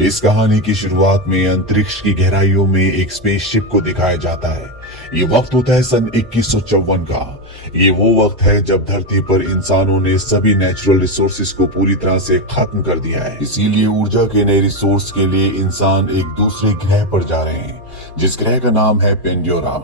इस कहानी की शुरुआत में अंतरिक्ष की गहराइयों में एक स्पेसशिप को दिखाया जाता है। ये वक्त होता है सन 2154 का। ये वो वक्त है जब धरती पर इंसानों ने सभी नेचुरल रिसोर्सेज को पूरी तरह से खत्म कर दिया है। इसीलिए ऊर्जा के नए रिसोर्स के लिए इंसान एक दूसरे ग्रह पर जा रहे हैं, जिस ग्रह का नाम है पेंडोरा।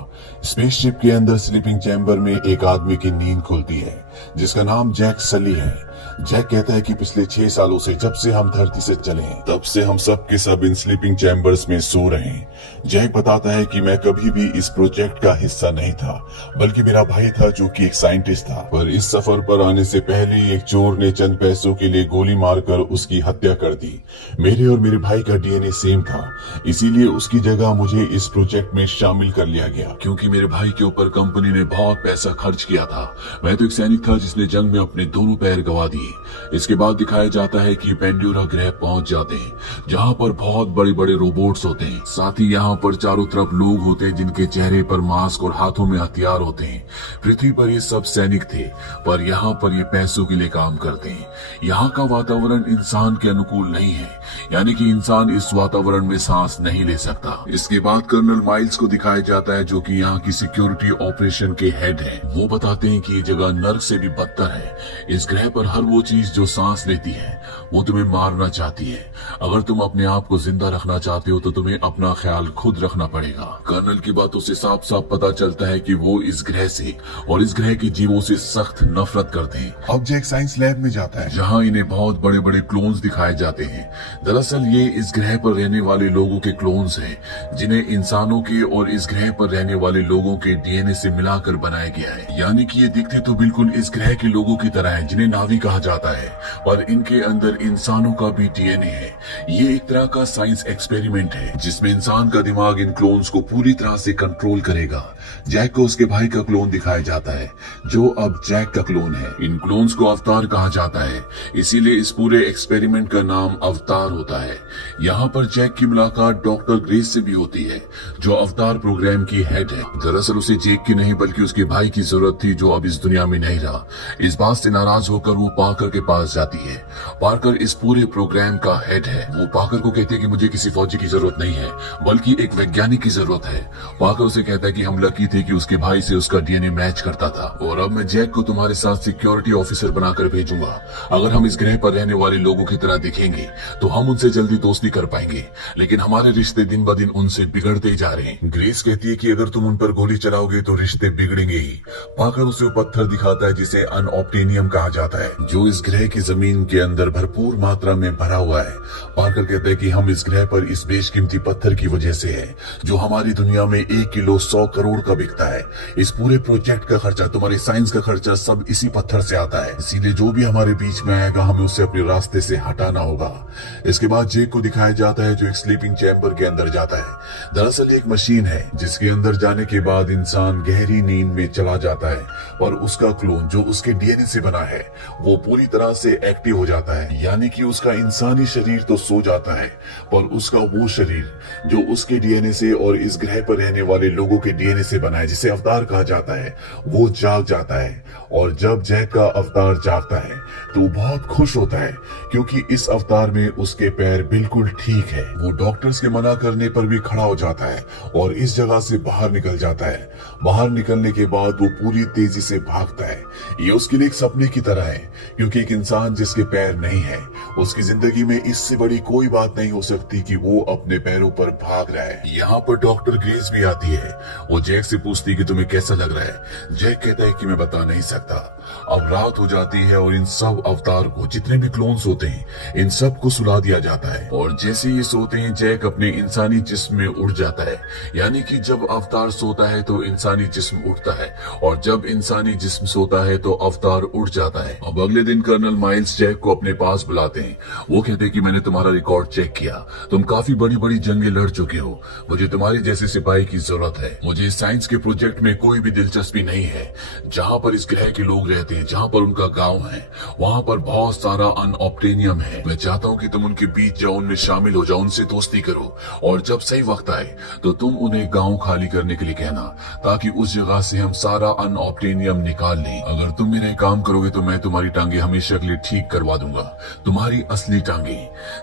स्पेसशिप के अंदर स्लीपिंग चैम्बर में एक आदमी की नींद खुलती है, जिसका नाम जैक सली है। जैक कहता है कि पिछले 6 सालों से जब से हम धरती से चले हैं, तब से हम सब के सब इन स्लीपिंग चैम्बर्स में सो रहे हैं। जैक बताता है कि मैं कभी भी इस प्रोजेक्ट का हिस्सा नहीं था, बल्कि मेरा भाई था जो कि एक साइंटिस्ट था। पर इस सफर पर आने से पहले एक चोर ने चंद पैसों के लिए गोली मारकर उसकी हत्या कर दी। मेरे और मेरे भाई का डीएनए सेम था, इसीलिए उसकी जगह मुझे इस प्रोजेक्ट में शामिल कर लिया गया। क्योंकि मेरे भाई के ऊपर कंपनी ने बहुत पैसा खर्च किया था। मैं तो एक सैनिक था जिसने जंग में अपने दोनों पैर गंवा दिए। इसके बाद दिखाया जाता है कि पेंडोरा ग्रह पहुंच जाते हैं, जहां पर बहुत बड़े बड़े रोबोट्स होते हैं। साथ ही यहाँ पर चारों तरफ लोग होते हैं जिनके चेहरे पर मास्क और हाथों में हथियार होते हैं। पृथ्वी पर ये सब सैनिक थे, पर यहाँ पर ये पैसों के लिए काम करते हैं। यहाँ का वातावरण इंसान के अनुकूल नहीं है, यानी कि इंसान इस वातावरण में सांस नहीं ले सकता। इसके बाद कर्नल माइल्स को दिखाया जाता है, जो कि यहाँ की सिक्योरिटी ऑपरेशन के हेड है। वो बताते हैं कि ये जगह नर्क से भी बदतर है। इस ग्रह पर हर वो चीज जो सांस लेती है वो तुम्हें मारना चाहती है। अगर तुम अपने आप को जिंदा रखना चाहते हो तो तुम्हें अपना ख्याल खुद रखना पड़ेगा। कर्नल की बातों से साफ साफ पता चलता है कि वो इस ग्रह से और इस ग्रह के जीवों से सख्त नफरत करते हैं। अब जैक साइंस लैब में जाता है, जहाँ इन्हें बहुत बड़े बड़े क्लोन्स दिखाए जाते हैं। दरअसल ये इस ग्रह पर रहने वाले लोगों के क्लोन्स हैं, जिन्हें इंसानों के और इस ग्रह पर रहने वाले लोगों के डीएनए से मिलाकर बनाया गया है। यानी कि ये दिखते तो बिल्कुल इस ग्रह के लोगों की तरह है, जिन्हें नावी कहा जाता है, पर इनके अंदर इंसानों का भी डीएनए है। ये एक तरह का साइंस एक्सपेरिमेंट है, जिसमें इंसान का दिमाग इन क्लोन्स को पूरी तरह से कंट्रोल करेगा। जैक को उसके भाई का क्लोन दिखाया जाता है, जो अब जैक का क्लोन है। इन क्लोन्स को अवतार कहा जाता है, इसीलिए इस पूरे एक्सपेरिमेंट का नाम अवतार होता है। यहाँ पर जैक की मुलाकात डॉक्टर ग्रेस से भी होती है, जो अवतार प्रोग्राम की हेड है। दरअसल उसे जैक की नहीं बल्कि उसके भाई की जरूरत थी, जो अब इस दुनिया में नहीं रहा। इस बात से नाराज होकर वो पार्कर के पास जाती है। पार्कर इस पूरे प्रोग्राम का हेड है। वो पार्कर को कहती है कि मुझे किसी फौजी की जरूरत नहीं है, बल्कि एक वैज्ञानिक की जरूरत है। पार्कर उसे कहता है कि हम लकी थे कि उसके भाई से उसका डीएनए मैच करता था, और अब मैं जैक को तुम्हारे साथ सिक्योरिटी ऑफिसर बनाकर भेजूंगा। अगर हम इस ग्रह पर रहने वाले लोगों की तरह दिखेंगे तो हम उनसे जल्दी दोस्ती कर पाएंगे, लेकिन हमारे रिश्ते दिन ब दिन उनसे बिगड़ते ही जा रहे हैं। ग्रेस कहती है कि अगर तुम उन पर गोली चलाओगे तो रिश्ते बिगड़ेंगे ही। पार्कर उसे वो पत्थर दिखाता है जिसे अनऑब्टेनियम कहा जाता है, जो इस ग्रह की जमीन के अंदर भरपूर मात्रा में भरा हुआ है। पार्कर कहते हैं कि हम इस ग्रह पर इस बेशकीमती पत्थर की वजह से है, जो हमारी दुनिया में 1 किलो 100 करोड़ का बिकता है। इस पूरे प्रोजेक्ट का खर्चा, तुम्हारे साइंस का खर्चा सब इसी पत्थर से आता है। इसीलिए जो भी हमारे बीच में आएगा हमें उसे अपने रास्ते से हटाना होगा। इसके बाद जैक को दिखाया जाता है, जो एक स्लीपिंग चैम्बर के अंदर जाता है। दरअसल एक मशीन है जिसके अंदर जाने के बाद इंसान गहरी नींद में चला जाता है, और उसका क्लोन जो उसके डीएनए से बना है वो पूरी तरह से एक्टिव हो जाता है। यानी कि उसका इंसानी शरीर तो सो जाता है, पर उसका वो शरीर जो उसके डीएनए से और इस ग्रह पर रहने वाले लोगों के डीएनए से बना है, जिसे अवतार कहा जाता है, वो जाग जाता है। और जब जैक का अवतार जागता है तो वो बहुत खुश होता है, क्योंकि इस अवतार में उसके पैर बिल्कुल ठीक है। वो डॉक्टर्स के मना करने पर भी खड़ा हो जाता है और इस जगह से बाहर निकल जाता है। बाहर निकलने के बाद वो पूरी तेजी से भागता है। ये उसके लिए एक सपने की तरह है, क्योंकि एक इंसान जिसके पैर नहीं है, उसकी जिंदगी में इससे बड़ी कोई बात नहीं हो सकती कि वो अपने पैरों पर भाग रहा है। यहाँ पर डॉक्टर ग्रेस भी आती है। वो जैक से पूछती है कि तुम्हें कैसा लग रहा है। जैक कहता है कि मैं बता नहीं सकता। अब रात हो जाती है और इन सब अवतार को, जितने भी क्लोन्स होते हैं, इन सब को सुला दिया जाता है। और जैसे ये सोते हैं, जैक अपने इंसानी जिस्म में उड़ जाता है। यानी कि जब अवतार सोता है तो इंसानी जिस्म उठता है, और जब इंसानी जिस्म सोता है तो अवतार उड़ जाता है। अब अगले दिन कर्नल माइल्स जैक को अपने पास बुलाते हैं। वो कहते हैं कि मैंने तुम्हारा रिकॉर्ड चेक किया, तुम काफी बड़ी बड़ी जंगें लड़ चुके हो। मुझे तुम्हारे जैसे सिपाही की जरूरत है। मुझे इस साइंस के प्रोजेक्ट में कोई भी दिलचस्पी नहीं है। जहाँ पर इस ग्रह के लोग रहते हैं, जहाँ पर उनका गांव है, वहाँ पर बहुत सारा अनऑब्टेनियम है। मैं चाहता हूँ कि तुम उनके बीच जाओ, उनमें शामिल हो जाओ, उनसे दोस्ती करो, और जब सही वक्त आए तो तुम उन्हें गांव खाली करने के लिए कहना, ताकि उस जगह से हम सारा अनऑब्टेनियम निकाल लें। अगर तुम मेरा काम करोगे तो मैं तुम्हारी टांगे हमेशा के लिए ठीक करवा दूंगा। तुम्हारी असली टांगे।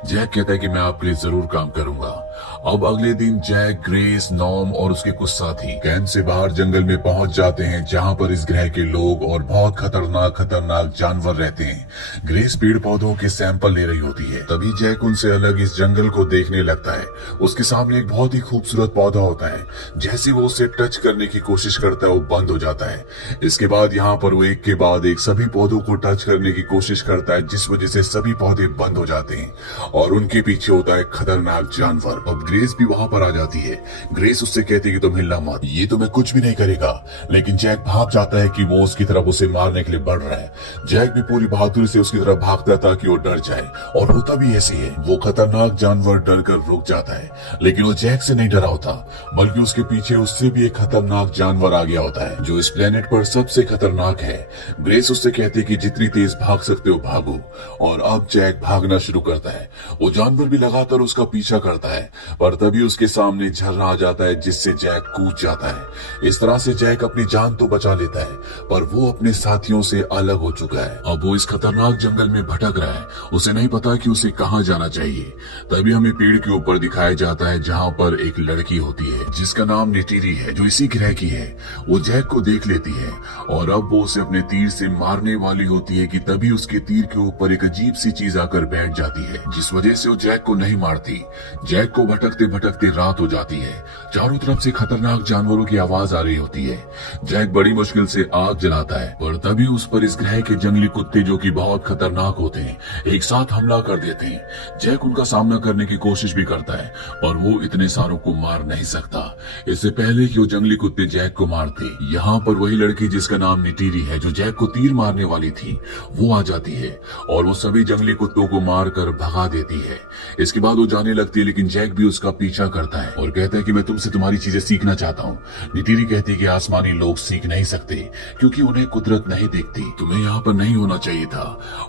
जैक कहता है कि मैं आपके लिए जरूर काम करूंगा। अब अगले दिन जैक, ग्रेस, नॉम और उसके कुछ साथी कैंप से बाहर जंगल में पहुंच जाते हैं, जहां पर इस ग्रह के लोग और बहुत खतरनाक जानवर रहते हैं। ग्रेस पेड़ पौधों के सैंपल ले रही होती है, तभी जैक उनसे अलग इस जंगल को देखने लगता है। उसके सामने एक बहुत ही खूबसूरत पौधा होता है। जैसे वो उसे टच करने की कोशिश करता है, वो बंद हो जाता है। इसके बाद यहाँ पर वो एक के बाद एक सभी पौधों को टच करने की कोशिश करता है, जिस वजह से सभी पौधे बंद हो जाते हैं और उनके पीछे होता है खतरनाक जानवर। अब ग्रेस भी वहां पर आ जाती है। ग्रेस उससे कहती है कि तुम हिलना मत, ये तुम्हें कुछ भी नहीं करेगा। लेकिन जैक भाग जाता है कि वो उसकी तरफ उसे मारने के लिए बढ़ रहा है। जैक भी पूरी बहादुरी से उसकी तरफ भागता था कि वो डर जाए, और होता भी ऐसी है। वो खतरनाक जानवर डर कर रुक जाता है, लेकिन वो जैक से नहीं डरा होता, बल्कि उसके पीछे उससे भी एक खतरनाक जानवर आ गया होता है, जो इस प्लेनेट पर सबसे खतरनाक है। ग्रेस उससे कहती है कि जितनी तेज भाग सकते हो भागो, और अब जैक भागना शुरू करता है। वो जानवर भी लगातार उसका पीछा करता है, पर तभी उसके सामने झरना आ जाता है, जिससे जैक कूद जाता है। इस तरह से जैक अपनी जान तो बचा लेता है, पर वो अपने साथियों से अलग हो चुका है। अब वो इस खतरनाक जंगल में भटक रहा है, उसे नहीं पता कि उसे कहाँ जाना चाहिए। तभी हमें पेड़ के ऊपर दिखाया जाता है, जहाँ पर एक लड़की होती है जिसका नाम निटीरी है, जो इसी ग्रह की है। वो जैक को देख लेती है और अब वो उसे अपने तीर से मारने वाली होती है कि तभी उसके तीर के ऊपर एक अजीब सी चीज आकर बैठ जाती है, जिस वजह से वो जैक को नहीं मारती। जैक को भटकते भटकते रात हो जाती है। चारों तरफ से खतरनाक जानवरों की आवाज आ रही होती है। जैक बड़ी मुश्किल से आग जलाता है, पर तभी उस पर इस ग्रह के जंगली कुत्ते, जो कि बहुत खतरनाक होते हैं, एक साथ हमला कर देते हैं। जैक उनका सामना करने की कोशिश भी करता है, पर वो इतने सारों को मार नहीं सकता। इससे पहले कि वो जंगली कुत्ते जैक को मारते, यहाँ पर वही लड़की जिसका नाम निटीरी है, जो जैक को तीर मारने वाली थी, वो आ जाती है और वो सभी जंगली कुत्तों को मार कर भगा देती है। इसके बाद वो जाने लगती है, लेकिन जैक भी उसका पीछा करता है और कहता है कि मैं तुमसे तुम्हारी चीजें सीखना चाहता हूँ। निटीरी कहती है कि आसमानी लोग सीख नहीं सकते, क्योंकि उन्हें कुदरत नहीं देखती। तुम्हें यहाँ पर नहीं होना चाहिए था।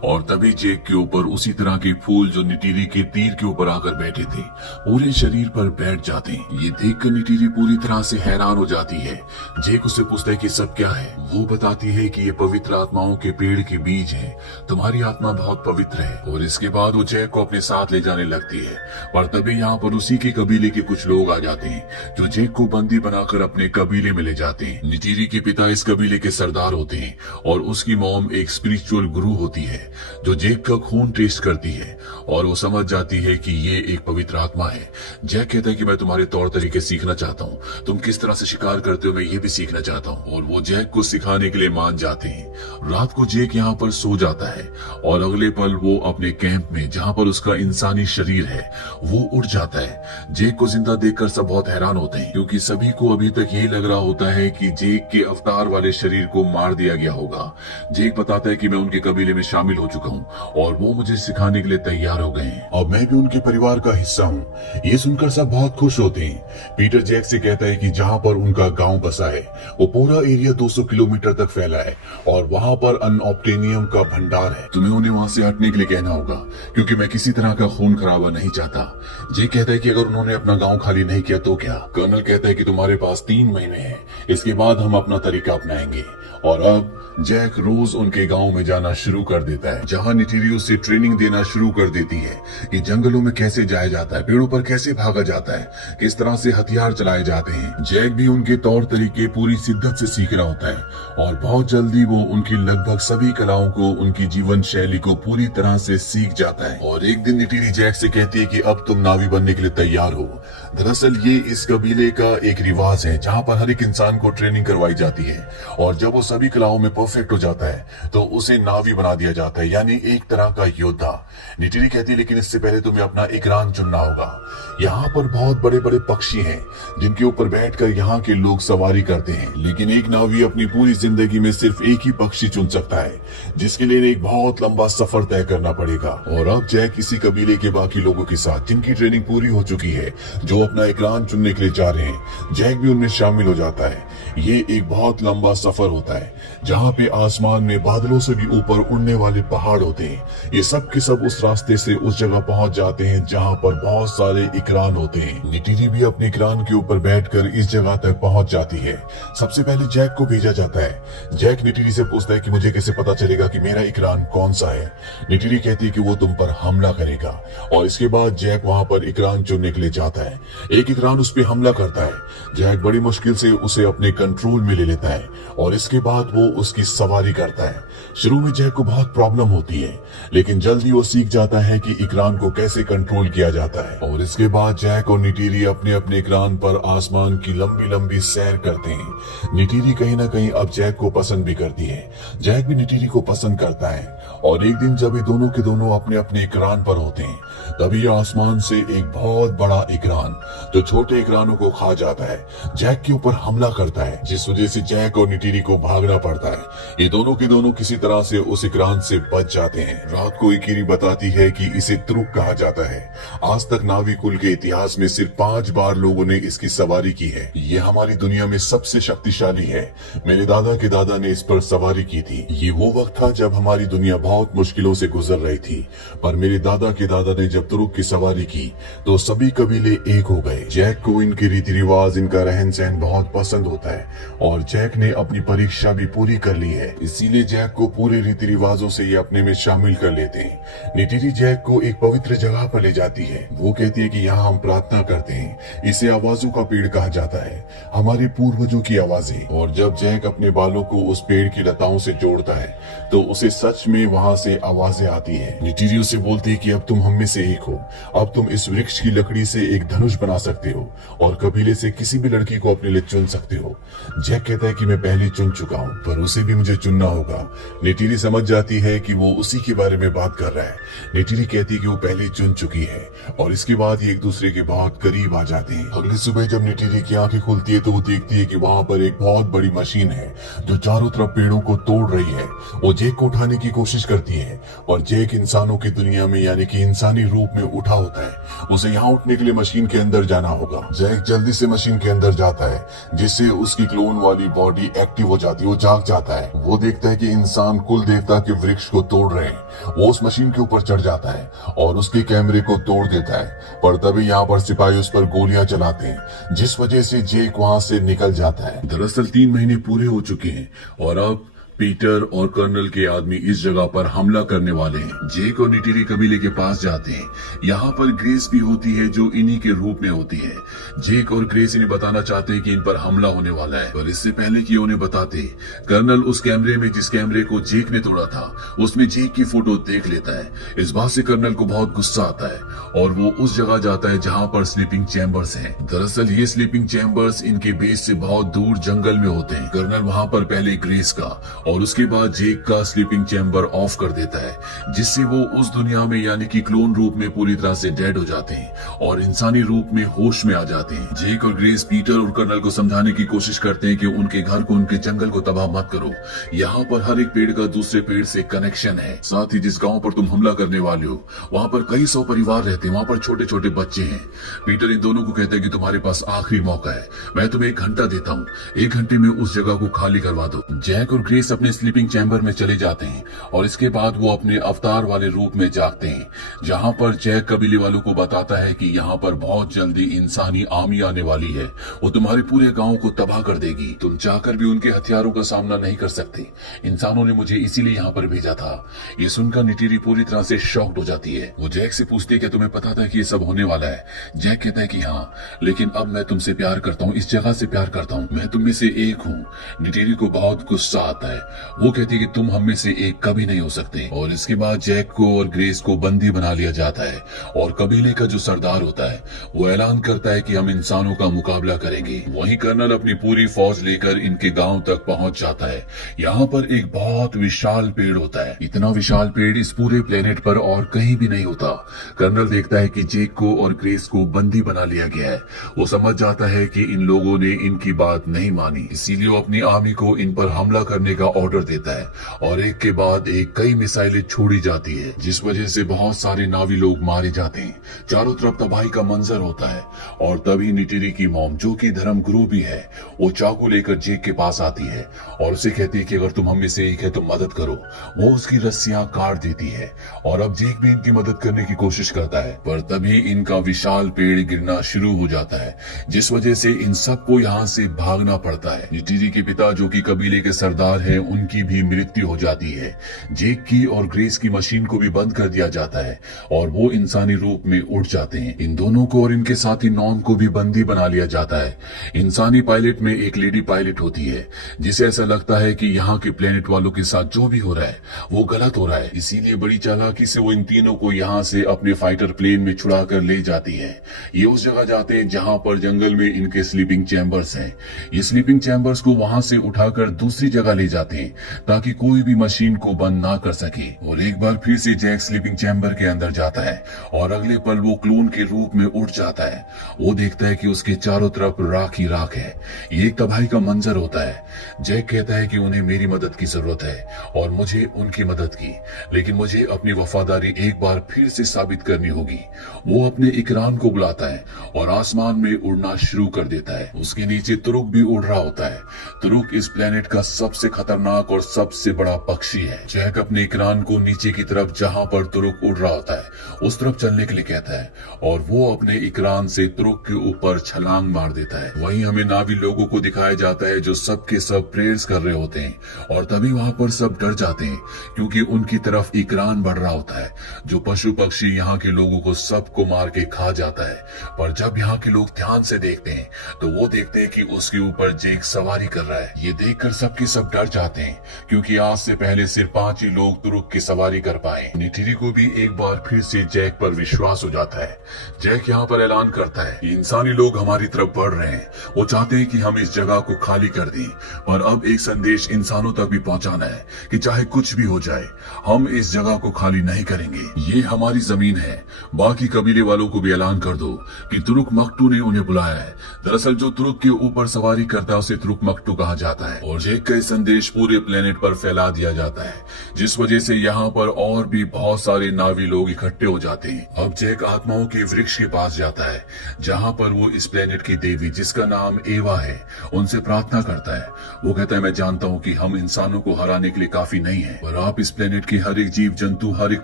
और तभी जैक के ऊपर उसी तरह के फूल, जो निटीरी के तीर के ऊपर आकर बैठे थे, पूरे शरीर पर बैठ जाते हैं। ये देखकर निटीरी पूरी तरह से हैरान हो जाती है। जैक उससे पूछता है कि सब क्या है। वो बताती है कि ये पवित्र आत्माओं के पेड़ के बीज है, तुम्हारी आत्मा बहुत पवित्र है। और इसके बाद वो जैक को अपने साथ ले जाने लगती है, पर तभी यहाँ पर उसी के कबीले के कुछ लोग आ जाते हैं, जो जैक को बंदी बनाकर अपने कबीले में ले जाते हैं। निटीरी के पिता इस कबीले के सरदार होते हैं और उसकी मॉम एक स्पिरिचुअल गुरु होती है, जो जैक का खून टेस्ट करती है और वो समझ जाती है कि ये एक पवित्र आत्मा है। जैक कहता है कि मैं तुम्हारे तौर तरीके सीखना चाहता हूँ, तुम किस तरह से शिकार करते हो मैं ये भी सीखना चाहता हूँ। और वो जैक को सिखाने के लिए मान जाते हैं। रात को जैक यहाँ पर सो जाता है और अगले पल वो अपने कैंप में, जहाँ पर उसका इंसानी शरीर है, वो उठ जाता है। जैक को जिंदा देखकर सब बहुत हैरान होते हैं, क्योंकि सभी को अभी तक यही लग रहा होता है कि जैक के अवतार वाले शरीर को मार दिया गया होगा। जैक बताता है कि मैं उनके कबीले में शामिल हो चुका हूँ और वो मुझे सिखाने के लिए तैयार हो गए हैं। अब मैं भी उनके परिवार का हिस्सा हूँ। ये सुनकर सब बहुत खुश होते हैं। पीटर जैक से कहता है कि जहाँ पर उनका गांव बसा है, वो पूरा एरिया 200 किलोमीटर तक फैला है और वहाँ पर अनऑब्टेनियम का भंडार है। तुम्हें उन्हें वहाँ से हटने के लिए कहना होगा, क्योंकि मैं किसी तरह का खून खराबा नहीं चाहता। जैक कहता है कि अगर उन्होंने अपना गांव खाली नहीं किया तो क्या। कर्नल कहता है कि तुम्हारे पास 3 महीने हैं, इसके बाद हम अपना तरीका अपनाएंगे। और अब जैक रोज उनके गांव में जाना शुरू कर देता है, जहां निटीरी उसे ट्रेनिंग देना शुरू कर देती है कि जंगलों में कैसे जाया जाता है, पेड़ों पर कैसे भागा जाता है, किस तरह से हथियार चलाए जाते हैं। जैक भी उनके तौर तरीके पूरी शिद्दत से सीख रहा होता है और बहुत जल्दी वो उनकी लगभग सभी कलाओं को, उनकी जीवन शैली को पूरी तरह से सीख जाता है। और एक दिन निटीरी जैक से कहती है कि अब तुम नावी बनने के लिए तैयार हो। दरअसल ये इस कबीले का एक रिवाज है, जहाँ पर हर एक इंसान को ट्रेनिंग करवाई जाती है और जब वो सभी कलाओं में परफेक्ट हो जाता है तो उसे नावी बना दिया जाता है, यानी एक तरह का योद्धा। निटीरी कहती है लेकिन इससे पहले तुम्हें अपना इकराम चुनना होगा। यहाँ पर बहुत बड़े बड़े पक्षी हैं जिनके ऊपर बैठकर यहाँ के लोग सवारी करते हैं, लेकिन एक नावी अपनी पूरी जिंदगी में सिर्फ एक ही पक्षी चुन सकता है, जिसके लिए एक बहुत लंबा सफर तय करना पड़ेगा। और अब जैक इसी कबीले के बाकी लोगों के साथ, जिनकी ट्रेनिंग पूरी हो चुकी है जो अपना इकराम चुनने के लिए जा रहे हैं। जैक भी उनमें शामिल हो जाता है। ये एक बहुत लंबा सफर होता है जहाँ पे आसमान में बादलों से भी ऊपर उड़ने वाले पहाड़ होते हैं। ये सब के सब उस रास्ते से उस जगह पहुंच जाते हैं जहाँ पर बहुत सारे इकरान होते हैं। निटिरी भी अपने इकरान के ऊपर बैठकर इस जगह तक पहुंच जाती है। सबसे पहले जैक को भेजा जाता है। जैक निटिरी से पूछता है कि मुझे कैसे पता चलेगा कि मेरा इकरान कौन सा है। निटिरी कहती है कि वो तुम पर हमला करेगा और इसके बाद जैक वहां पर इकरान चुनने के लिए जाता है। एक इकरान उस पर हमला करता है। जैक बड़ी मुश्किल से उसे अपने कंट्रोल में ले लेता है और इसके बाद वो उसकी सवारी करता है। शुरू में जैक को बहुत प्रॉब्लम होती है लेकिन जल्दी वो सीख जाता है कि इकरान को कैसे कंट्रोल किया जाता है और इसके बाद जैक और निटिरी अपने अपने इकरान पर आसमान की लंबी लंबी सैर करते हैं। निटिरी कहीं ना कहीं अब जैक को पसंद भी करती है। जैक भी निटिरी को पसंद करता है और एक दिन जब ये दोनों के दोनों अपने अपने इकरान पर होते हैं तभी आसमान से एक बहुत बड़ा इकरान जो छोटे इकरानों को खा जाता है जैक के ऊपर हमला करता है, जिस वजह से जैक और निटिरी को भागना पड़ता है। ये दोनों के दोनों किसी तरह से उस इकरान से बच जाते हैं। रात को इकिरी बताती है कि इसे त्रुक कहा जाता है। आज तक नावी कुल के इतिहास में सिर्फ 5 बार लोगों ने इसकी सवारी की है। ये हमारी दुनिया में सबसे शक्तिशाली है। मेरे दादा के दादा ने इस पर सवारी की थी। ये वो वक्त था जब हमारी दुनिया बहुत मुश्किलों से गुजर रही थी, पर मेरे दादा के दादा ने जब तुरुक की सवारी की तो सभी कबीले एक हो गए। जैक को इनके रीति रिवाज, इनका रहन सहन बहुत पसंद होता है और जैक ने अपनी परीक्षा भी पूरी कर ली है, इसीलिए जैक को पूरे रीति रिवाजों से ये अपने में शामिल कर लेते हैं। निटिरी जैक को एक पवित्र जगह पर ले जाती है। वो कहती है कि यहाँ हम प्रार्थना करते हैं। इसे आवाजों का पेड़ कहा जाता है, हमारे पूर्वजों की आवाजें। और जब जैक अपने बालों को उस पेड़ की लताओं से जोड़ता है तो उसे सच में वहाँ से आवाजें आती है। निटिरी उसे बोलती है कि अब तुम हम में से एक हो, अब तुम इस वृक्ष की लकड़ी से एक धनुष बना सकते हो और कबीले से किसी भी लड़की को अपने लिए चुन सकते हो। जैक कहता है कि मैं पहले चुन चुका हूँ पर उसे भी मुझे चुनना होगा। निटिरी समझ जाती है कि वो उसी के बारे में बात कर रहा है। निटिरी कहती है कि वो पहले चुन चुकी है और इसके बाद ये एक दूसरे के बहुत करीब आ जाते हैं। अगली सुबह जब निटिरी की आंखें खुलती है तो वो देखती है कि वहाँ पर एक बहुत बड़ी मशीन है जो चारों तरफ पेड़ों को तोड़ रही है। वो जैक को उठाने की कोशिश करती है और जैक इंसानों की दुनिया में यानी कि इंसानी रूप में उठा होता है। उसे यहाँ उठने के लिए मशीन के अंदर जाना होगा। जैक जल्दी से मशीन के अंदर जाता है जिससे उसकी क्लोन वाली बॉडी एक्टिव हो जाती है। वो जाग जाता है। वो देखता है कि इंसान कुल देवता के वृक्ष को तोड़ रहे हैं। वो उस मशीन के ऊपर चढ़ जाता है और उसके कैमरे को तोड़ देता है, पर तभी यहाँ पर सिपाही उस पर गोलियां चलाते हैं जिस वजह से जैक वहाँ से निकल जाता है। दरअसल 3 महीने पूरे हो चुके हैं और अब पीटर और कर्नल के आदमी इस जगह पर हमला करने वाले हैं। जेक और निटिरी कबीले के पास जाते हैं। यहाँ पर ग्रेस भी होती है जो इन्हीं के रूप में होती है। जेक और ग्रेस इन्हें बताना चाहते हैं कि इन पर हमला होने वाला है, पर इससे पहले कि उन्हें बताते कर्नल उस कैमरे में जिस कैमरे को जेक ने तोड़ा था उसमें जेक की फोटो देख लेता है। इस बात से कर्नल को बहुत गुस्सा आता है और वो उस जगह जाता है जहाँ पर स्लीपिंग चैम्बर्स हैं। दरअसल ये स्लीपिंग चैम्बर्स इनके बेस से बहुत दूर जंगल में होते हैं। कर्नल वहाँ पर पहले ग्रेस का और उसके बाद जेक का स्लीपिंग चैम्बर ऑफ कर देता है जिससे वो उस दुनिया में यानी कि क्लोन रूप में पूरी तरह से डेड हो जाते हैं और इंसानी रूप में होश में आ जाते हैं। जेक और ग्रेस पीटर और कर्नल को समझाने की कोशिश करते हैं कि उनके घर को, उनके जंगल को तबाह मत करो। यहाँ पर हर एक पेड़ का दूसरे पेड़ से कनेक्शन है। साथ ही जिस गाँव पर तुम हमला करने वाले हो वहाँ पर कई 100 परिवार रहते हैं। वहाँ पर छोटे छोटे बच्चे हैं। पीटर इन दोनों को कहता है कि तुम्हारे पास आखिरी मौका है, मैं तुम्हें 1 घंटा देता हूँ। 1 घंटे में उस जगह को खाली करवा दो। जैक और ग्रेस अपने स्लीपिंग चैम्बर में चले जाते हैं और इसके बाद वो अपने अवतार वाले रूप में जागते हैं जहाँ पर जैक कबीले वालों को बताता है कि यहाँ पर बहुत जल्दी इंसानी आर्मी आने वाली है। वो तुम्हारे पूरे गांव को तबाह कर देगी। तुम चाहकर भी उनके हथियारों का सामना नहीं कर सकते। इंसानों ने मुझे इसीलिए यहाँ पर भेजा था। ये सुनकर निटिरी पूरी तरह से शॉक्ड हो जाती है। वो जैक से पूछती है क्या तुम्हें पता था कि ये सब होने वाला है? जैक कहता है कि हाँ, लेकिन अब मैं तुमसे प्यार करता हूँ, इस जगह से प्यार करता हूँ, मैं तुम में से एक हूँ। निटिरी को बहुत गुस्सा आता है। वो कहती है कि तुम हम में से एक कभी नहीं हो सकते। और इसके बाद जैक को और ग्रेस को बंदी बना लिया जाता है और कबीले का जो सरदार होता है वो ऐलान करता है कि हम इंसानों का मुकाबला करेंगे। वहीं कर्नल अपनी पूरी फौज लेकर इनके गांव तक पहुंच जाता है। यहाँ पर एक बहुत विशाल पेड़ होता है। इतना विशाल पेड़ इस पूरे प्लेनेट पर और कहीं भी नहीं होता। कर्नल देखता है कि जेक को और ग्रेस को बंदी बना लिया गया है। वो समझ जाता है कि इन लोगों ने इनकी बात नहीं मानी, इसीलिए वो अपनी आर्मी को इन पर हमला करने का ऑर्डर देता है और एक के बाद एक कई मिसाइलें छोड़ी जाती है, जिस वजह से बहुत सारे नावी लोग मारे जाते हैं। चारों तरफ तबाही का मंजर होता है और तभी निटिरी की मॉम, जो कि धर्म गुरु भी है, वो चाकू लेकर जेक के पास आती है और उसे कहती है कि अगर तुम हम में से एक है तो मदद करो। वो उसकी रस्सियां काट देती है और अब जेक भी इनकी मदद करने की कोशिश करता है, पर तभी इनका विशाल पेड़ गिरना शुरू हो जाता है, जिस वजह से इन सबको यहाँ से भागना पड़ता है। निटिरी के पिता, जो कि कबीले के सरदार हैं, उनकी भी मृत्यु हो जाती है। जेक की और ग्रेस की मशीन को भी बंद कर दिया जाता है और वो इंसानी रूप में उड़ जाते हैं। इन दोनों को और इनके साथी नॉर्म को भी बंदी बना लिया जाता है। इंसानी पायलट में एक लेडी पायलट होती है, जिसे ऐसा लगता है कि यहाँ के प्लेनेट वालों के साथ जो भी हो रहा है वो गलत हो रहा है, इसीलिए बड़ी चालाकी से वो इन तीनों को यहाँ से अपने फाइटर प्लेन में छुड़ा कर ले जाती है। ये उस जगह जाते हैं जहाँ पर जंगल में इनके स्लीपिंग चैम्बर्स हैं। ये स्लीपिंग चैम्बर्स को वहां से उठाकर दूसरी जगह ले जाते हैं ताकि कोई भी मशीन को बंद ना कर सके। और एक बार फिर से जैक स्लीपिंग चैम्बर के अंदर जाता है और अगले पल वो क्लोन के रूप में उठ जाता है। वो देखता है कि उसके चारों तरफ राख ही राख है। ये एक तबाही का मंजर होता है। जैक कहता है कि उन्हें मेरी मदद की जरूरत है और मुझे उनकी मदद की, लेकिन मुझे अपनी वफादारी एक बार फिर से साबित करनी होगी। वो अपने इकरान को बुलाता है और आसमान में उड़ना शुरू कर देता है। उसके नीचे तुरुक भी उड़ रहा होता है। तुरुक इस प्लेनेट का सबसे खतरनाक और सबसे बड़ा पक्षी है। जैक अपने इकरान को नीचे की तरफ, जहां पर तुरुक उड़ रहा होता है, उस तरफ चलने के लिए कहता है और वो अपने इकरान से तुरुक के ऊपर छलांग मार देता है। वहीं हमें नावी लोगों को दिखाया जाता है जो सब के सब प्रेयर्स कर रहे होते हैं और तभी वहां पर सब डर जाते हैं क्योंकि उनकी तरफ इकरान बढ़ रहा होता है, जो पशु पक्षी यहाँ के लोगों को सबको मार के खा जाता है। पर जब यहाँ के लोग ध्यान से देखते हैं तो वो देखते हैं कि उसके ऊपर जेक सवारी कर रहा है। ये देखकर सबके सब डर जाते हैं क्योंकि आज से पहले सिर्फ 5 ही लोग तुरुक की सवारी कर पाए। निटिरी को भी एक बार फिर से जैक पर विश्वास हो जाता है। जैक यहाँ पर ऐलान करता है कि इंसानी लोग हमारी तरफ बढ़ रहे हैं। वो चाहते हैं कि हम इस जगह को खाली कर दें, पर अब एक संदेश इंसानों तक भी पहुंचाना है कि चाहे कुछ भी हो जाए, हम इस जगह को खाली नहीं करेंगे। ये हमारी जमीन है। बाकी कबीले वालों को भी ऐलान कर दो कि तुरुक मकटू ने उन्हें बुलाया है। दरअसल जो तुरुक के ऊपर सवारी करता है उसे तुरुक मकटू कहा जाता है और जैक का संदेश पूरे प्लेनेट पर फैला दिया जाता है, जिस वजह से यहाँ पर और भी बहुत सारे नावी लोग इकट्ठे हो जाते हैं। अब जैक आत्माओं के वृक्ष के पास जाता है, जहाँ पर वो इस प्लेनेट की देवी, जिसका नाम एवा है, उनसे प्रार्थना करता है। वो कहता है, मैं जानता हूँ कि हम इंसानों को हराने के लिए काफी नहीं है, पर आप इस प्लेनेट के हर एक जीव जंतु, हर एक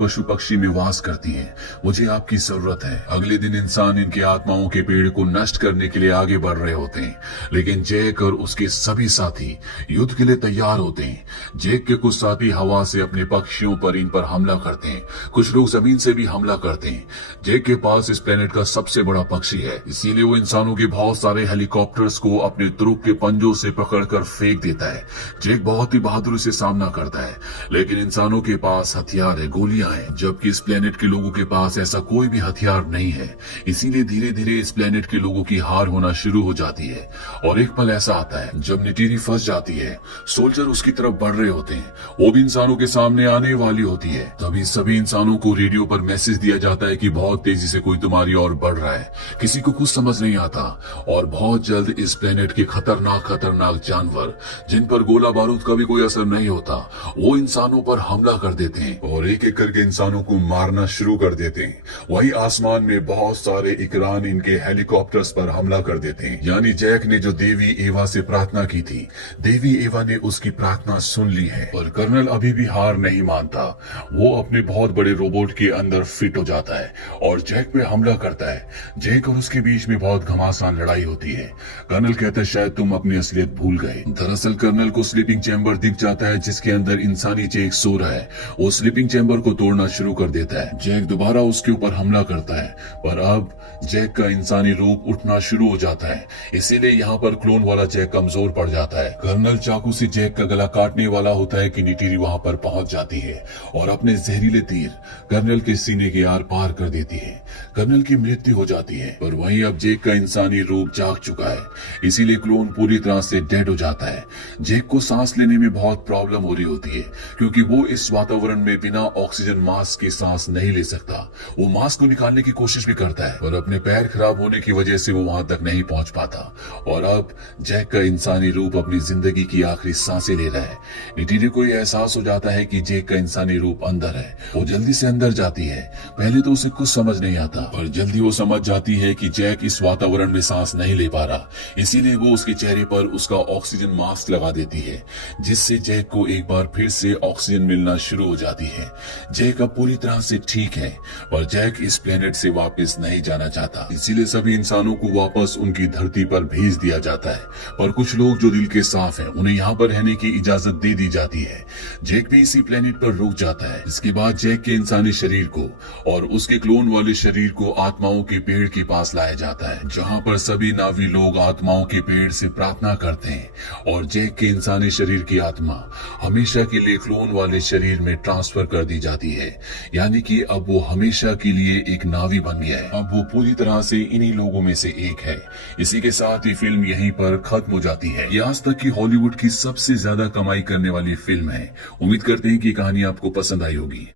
पशु पक्षी में वास करती है। मुझे आपकी जरूरत है। अगले दिन इंसान इनके आत्माओं के पेड़ को नष्ट करने के लिए आगे बढ़ रहे होते हैं, लेकिन जैक और उसके सभी साथी युद्ध के लिए तैयार होते हैं। जैक के कुछ साथी हवा से अपने पक्षियों पर इन पर हमला करते हैं, कुछ लोग जमीन से भी हमला करते हैं। जैक के पास इस प्लेनेट का सबसे बड़ा पक्षी है, इसीलिए वो इंसानों के बहुत सारे हेलीकॉप्टर्स को अपने तुरुक के पंजों से पकड़कर फेंक देता है। जैक बहुत ही बहादुरी से सामना करता है, लेकिन इंसानों के पास हथियार है, गोलियां हैं, जबकि इस प्लेनेट के लोगों के पास ऐसा कोई भी हथियार नहीं है। इसीलिए धीरे धीरे इस प्लेनेट के लोगों की हार होना शुरू हो जाती है और एक पल ऐसा आता है जब निटिरी फंस जाती है। सोल्जर उसकी तरफ बढ़ रहे होते हैं, वो भी इंसानों के सामने आने वाली होती है। तभी सभी इंसानों को रेडियो पर मैसेज दिया जाता है कि बहुत तेजी से कोई तुम्हारी ओर बढ़ रहा है। किसी को कुछ समझ नहीं आता और बहुत जल्द इस प्लेनेट के खतरनाक खतरनाक जानवर, जिन पर गोला बारूद का भी कोई असर नहीं होता, वो इंसानों पर हमला कर देते हैं और एक एक करके इंसानों को मारना शुरू कर देते हैं। वही आसमान में बहुत सारे इकरान इनके हेलीकॉप्टर्स पर हमला कर देते हैं। यानी जैक ने जो देवी एवा से प्रार्थना की थी, देवी एवा ने उसकी प्रार्थना सुन ली है। पर कर्नल अभी भी हार नहीं मानता। वो अपने बहुत बड़े रोबोट के अंदर फिट हो जाता है और जैक पे हमला करता है। जैक और उसके बीच में बहुत घमासान लड़ाई होती है। कर्नल कहता है, शायद तुम अपनी असलियत भूल गए। दरअसल कर्नल को स्लीपिंग चैम्बर दिख जाता है, जिसके अंदर इंसानी जैक सो रहा है। वो स्लीपिंग चैम्बर को तोड़ना शुरू कर देता है। जैक दोबारा उसके ऊपर हमला करता है, पर अब जैक का इंसानी रूप उठना शुरू हो जाता है, इसीलिए यहाँ पर क्लोन वाला जैक कमजोर पड़ जाता है। कर्नल चाकू से जैक का गला काटने वाला होता है कि निटिरी वहाँ पर पहुंच जाती है और अपने जहरीले तीर कर्नल के सीने के आर पार कर देती है। कर्नल की मृत्यु हो जाती है, पर वहीं अब जैक का इंसानी रूप जाग चुका है, इसीलिए क्लोन पूरी तरह से डेड हो जाता है। जैक को सांस लेने में बहुत प्रॉब्लम हो रही होती है क्योंकि वो इस वातावरण में बिना ऑक्सीजन मास्क के सांस नहीं ले सकता। वो मास्क को निकालने की कोशिश भी करता है, पर अपने पैर खराब होने की वजह से वो वहां तक नहीं पहुंच पाता और अब जैक का इंसानी रूप अपनी जिंदगी की आखिरी सांसें सांसें ले रहा है। निटिले को यह एहसास हो जाता है कि जैक का इंसानी रूप अंदर है। वो जल्दी से अंदर जाती है। पहले तो उसे कुछ समझ नहीं आता, पर जल्दी वो समझ जाती है कि जैक इस वातावरण में सांस नहीं ले पा रहा, इसीलिए वो उसके चेहरे पर उसका ऑक्सीजन मास्क लगा देती है, जिससे जैक को एक बार फिर से ऑक्सीजन मिलना शुरू हो जाती है। जैक अब पूरी तरह से ठीक है, पर जैक इस प्लेनेट से वापस नहीं जाना चाहता, इसीलिए सभी इंसानों को वापस उनकी धरती पर भेज दिया जाता है। पर कुछ लोग जो दिल के साफ हैं, उन्हें यहाँ पर रहने की इजाजत दे दी जाती है। जैक भी इसी प्लेनेट पर रुक जाता है। इसके बाद जैक के इंसानी शरीर को और उसके क्लोन वाले शरीर को आत्माओं के पेड़ के पास लाया जाता है, जहाँ पर सभी नावी लोग आत्माओं के पेड़ से प्रार्थना करते हैं और जैक के इंसानी शरीर की आत्मा हमेशा के लिए क्लोन वाले शरीर में ट्रांसफर कर दी जाती है। यानी कि अब वो हमेशा के लिए एक नावी बन गया है। अब वो पूरी तरह से इन्हीं लोगों में से एक है। इसी के साथ ही फिल्म यहीं पर खत्म हो जाती है। ये आज तक की हॉलीवुड की सबसे ज्यादा कमाई करने वाली फिल्म है। उम्मीद करते हैं कि कहानी आपको पसंद आई होगी।